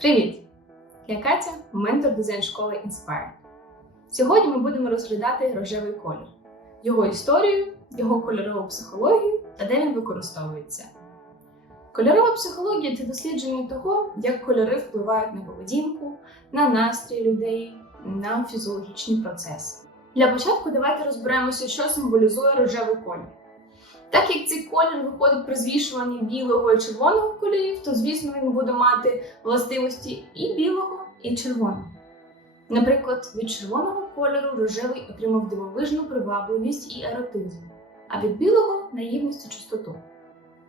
Привіт! Я Катя, ментор дизайн школи Inspire. Сьогодні ми будемо розглядати рожевий колір, його історію, його кольорову психологію та де він використовується. Кольорова психологія це дослідження того, як кольори впливають на поведінку, на настрій людей, на фізіологічні процеси. Для початку давайте розберемося, що символізує рожевий колір. Так як цей колір виходить при звішуванні білого і червоного кольорів, то звісно він буде мати властивості і білого, і червоного. Наприклад, від червоного кольору рожевий отримав дивовижну привабливість і еротизм, а від білого наївність і чистоту.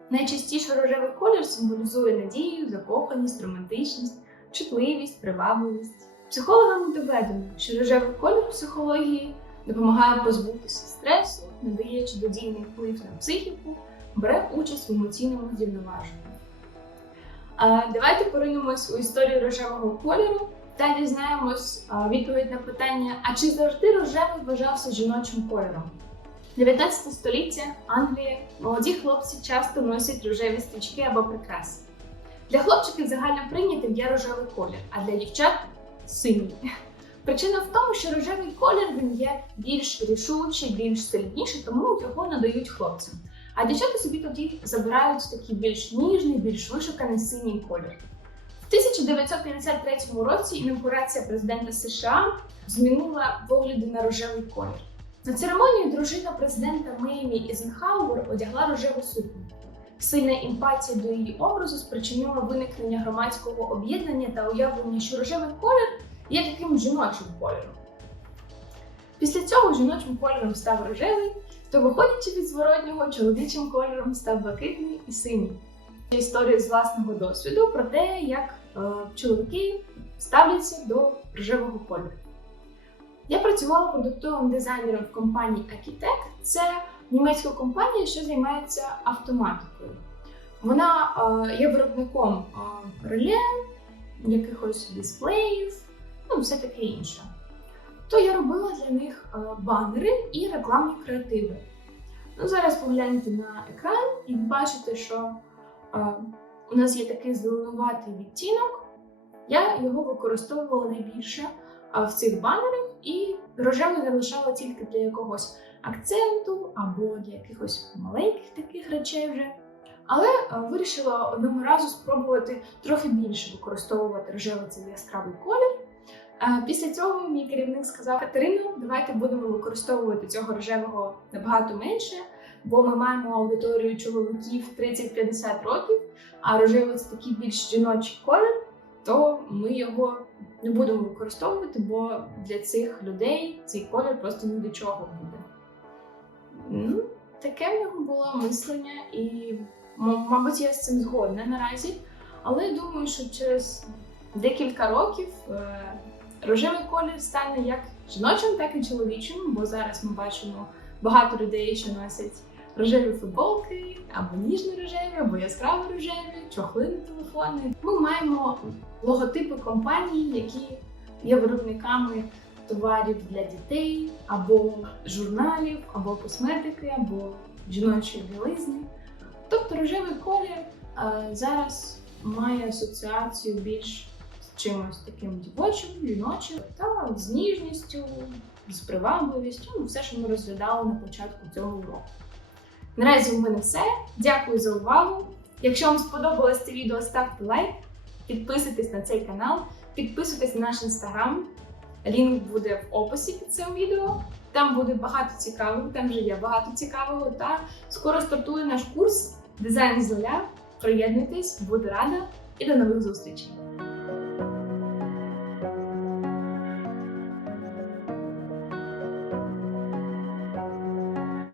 Найчастіше рожевий колір символізує надію, закоханість, романтичність, чутливість, привабливість. Психологами доведено, що рожевий колір психології допомагає позбутися стресу, надає чудодійний вплив на психіку, бере участь в емоційному зрівноваженні. Давайте поринемось у історію рожевого кольору та дізнаємось відповідь на питання: а чи завжди рожевий вважався жіночим кольором? 19 століття Англія молоді хлопці часто носять рожеві стрічки або прикраси. Для хлопчиків загально прийнятим є рожевий колір, а для дівчат синій. Причина в тому, що рожевий колір він є більш рішучий, більш сильніший, тому його надають хлопцям. А дівчата собі тоді забирають такий більш ніжний, більш вишуканий синій колір. В 1953 році інаугурація президента США змінила погляди на рожевий колір. На церемонії дружина президента Меймі Ізенхауер одягла рожеву сукню. Сильна емпатія до її образу спричинила виникнення громадського об'єднання та уявлення, що рожевий колір є таким жіночим кольором. Після цього жіночим кольором став рожевий, то виходячи від зворотнього, чоловічим кольором став блакитний і синій. Історія з власного досвіду про те, як е, чоловіки ставляться до рожевого кольору. Я працювала продуктовим дизайнером в компанії Akitec. Це німецька компанія, що займається автоматикою. Вона е, є виробником е, реле, якихось дисплеїв, ну, все таке інше. То я робила для них е, банери і рекламні креативи. Ну, зараз погляньте на екран і бачите, що е, у нас є такий зеленуватий відтінок. Я його використовувала найбільше е, в цих банерах, і рожевий залишала тільки для якогось акценту або для якихось маленьких таких речей вже. Але вирішила одного разу спробувати трохи більше використовувати рожевий цей яскравий колір. Після цього мій керівник сказав: Катерино, давайте будемо використовувати цього рожевого набагато менше, бо ми маємо аудиторію чоловіків 30-50 років, а рожевий це такий більш жіночий колір, то ми його не будемо використовувати, бо для цих людей цей колір просто ні до чого буде. Ну, таке в нього було мислення, і, мабуть, я з цим згодна наразі. Але думаю, що через декілька років е, рожевий колір стане як жіночим, так і чоловічим, бо зараз ми бачимо багато людей, що носять рожеві футболки, або ніжно-рожеві, або яскраво рожеві, чохли на телефони. Ми маємо логотипи компаній, які є виробниками товарів для дітей, або журналів, або косметики, або жіночої білизни. Тобто рожевий колір е, зараз має асоціацію більш чимось таким дівочим, жіночим та з ніжністю, з привабливістю, ну, все, що ми розглядали на початку цього уроку. Наразі у мене все. Дякую за увагу. Якщо вам сподобалось це відео, ставте лайк, підписуйтесь на цей канал, підписуйтесь на наш інстаграм. Лінк буде в описі під цим відео. Там буде багато цікавого, там вже є багато цікавого. Та скоро стартує наш курс Дизайн з нуля. Приєднуйтесь, буду рада і до нових зустрічей!